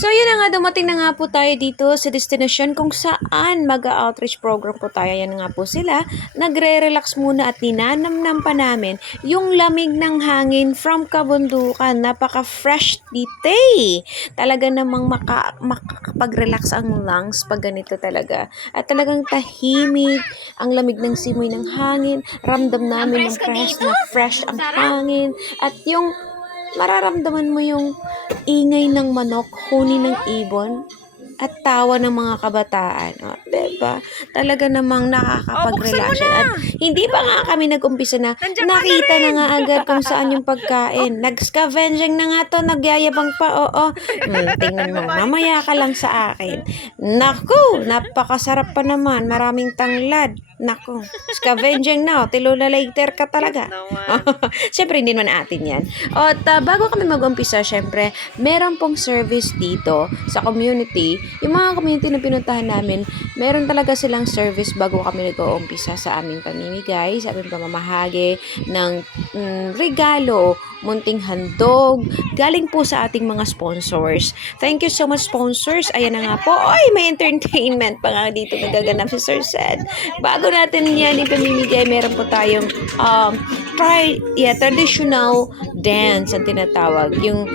So yun na nga, dumating na nga po tayo dito sa destination kung saan mag-outreach program po tayo. Yan nga po sila. Nagre-relax muna at ninanamnam pa namin yung lamig ng hangin from kabundukan. Napaka-fresh dito eh. Talaga namang makakapag-relax ang lungs pag ganito talaga. At talagang tahimik, ang lamig ng simoy ng hangin. Ramdam namin ng fresh ang hangin. At yung mararamdaman mo yung ingay ng manok, huni ng ibon, at tawa ng mga kabataan. O, diba? Talaga namang nakakapag-relax. At hindi pa nga kami nag-umpisa na nakita na nga agad kung saan yung pagkain. Nag-scavenging na nga to, nagyayabang pa. Oo. Tingnan mo, mamaya ka lang sa akin. Naku, napakasarap pa naman. Maraming tanglad. Naku, scavenging na. Tilula later ka talaga. Siyempre, hindi naman atin yan. At bago kami mag-umpisa, siyempre, meron pong service dito sa community. Yung mga community na pinuntahan namin, meron talaga silang service bago kami nag-uumpisa sa aming pamimigay, sa aming pamamahagi ng regalo, munting handog, galing po sa ating mga sponsors. Thank you so much, sponsors. Ayan na nga po. Oy, may entertainment pa nga dito nagaganap si Sir Sed. Bago natin yan ipamimigay, meron po tayong traditional dance ang tinatawag. Yung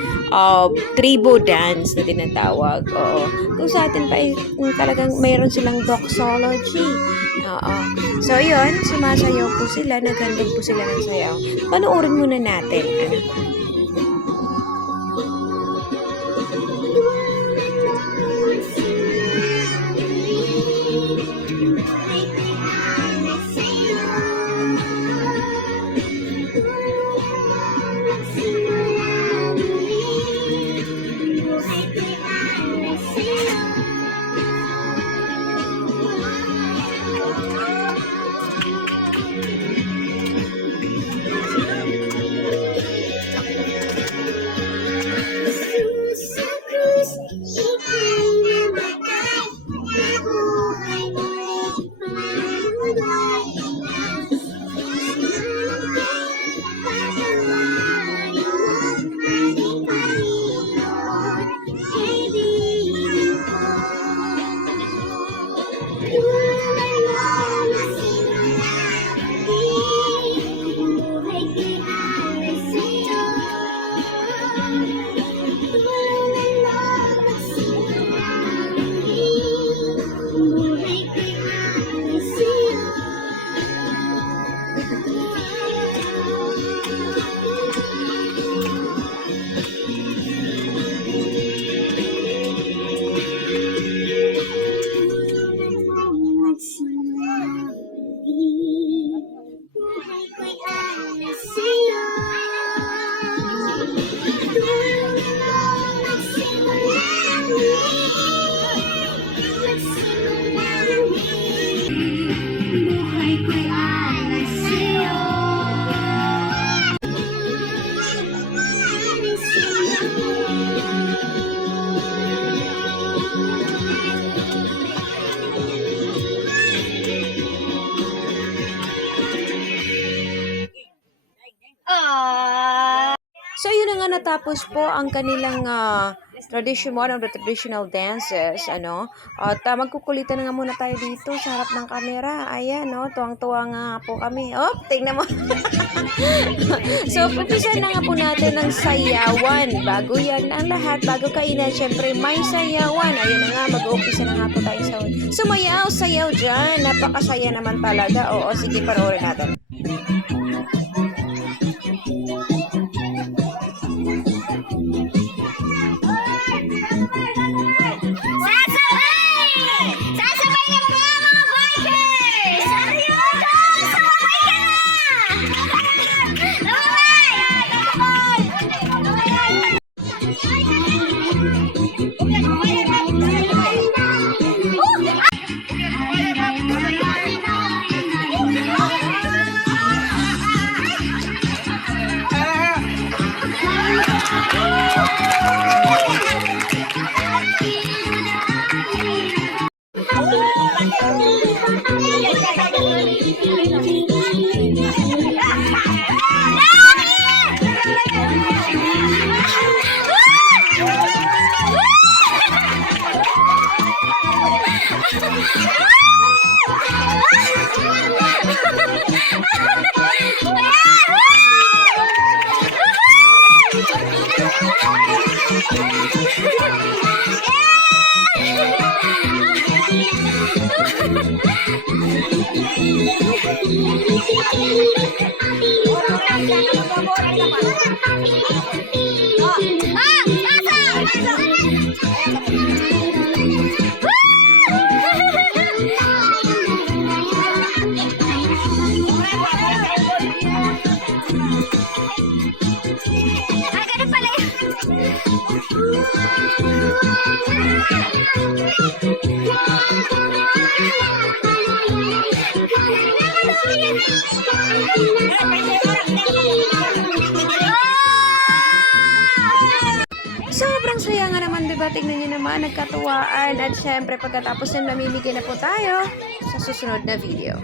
tribo dance na tinatawag. Oo. Kung sa atin pa talagang mayroon silang doxology. Oo. So, yun. Sumasayaw po sila. Naghandog po sila ng sayaw. Panoorin muna natin. So, yun na nga, natapos po ang kanilang one of the traditional dances, ano. At magkukulitan na nga muna tayo dito sa harap ng camera. Ayan, no, tuwang-tuwa nga po kami. Oh, tingnan mo. So, umpisa na nga po natin ng sayawan. Bago yan ang lahat, bago kainan, syempre may sayawan. Ayun na nga, mag-uumpisa na nga po tayo sa sumayaw, sayaw dyan. Napakasaya naman talaga. Oo, sige, panoorin natin. Ay, ganun pala yun. Sobrang saya nga naman, diba? Tingnan nyo naman, nagkatuwaan. At syempre, pagkatapos nun, mamimigay na po tayo sa susunod na video.